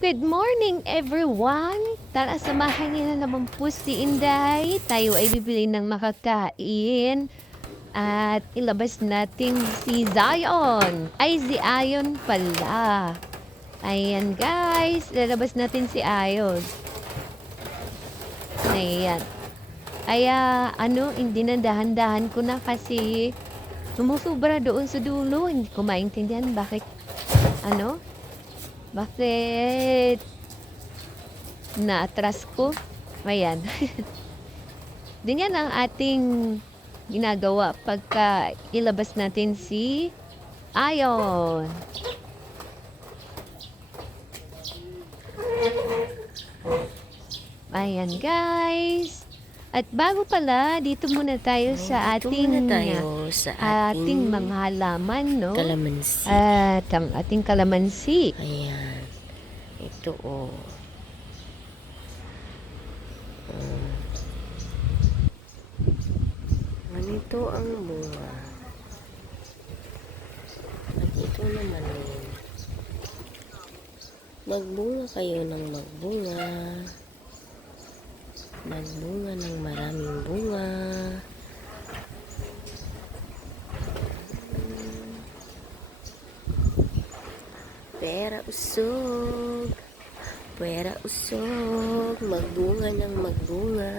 Good morning everyone! Tara samahan niyo na naman po si Inday. Tayo ay bibili ng makakain at ilabas natin si Zion. Ay, si Ayon pala. Ayan guys, ilalabas natin si Ayon. Ayan. Kaya hindi na dahan-dahan ko na kasi sumusubra doon sa dulo. Hindi ko maintindihan bakit bakit na-atras ko. Ayan. Ganyan ang ating ginagawa pagka ilabas natin si Ayon. Ayan guys. At bago pala, dito muna tayo sa ating mga halaman, no? Kalamansi. At ang ating kalamansi. Ayan. Ito oh. Ganito ang bunga. At ito naman eh. Magbunga kayo ng magbunga. Magbunga ng maraming bunga. Pera usog. Pera usog. Magbunga ng magbunga.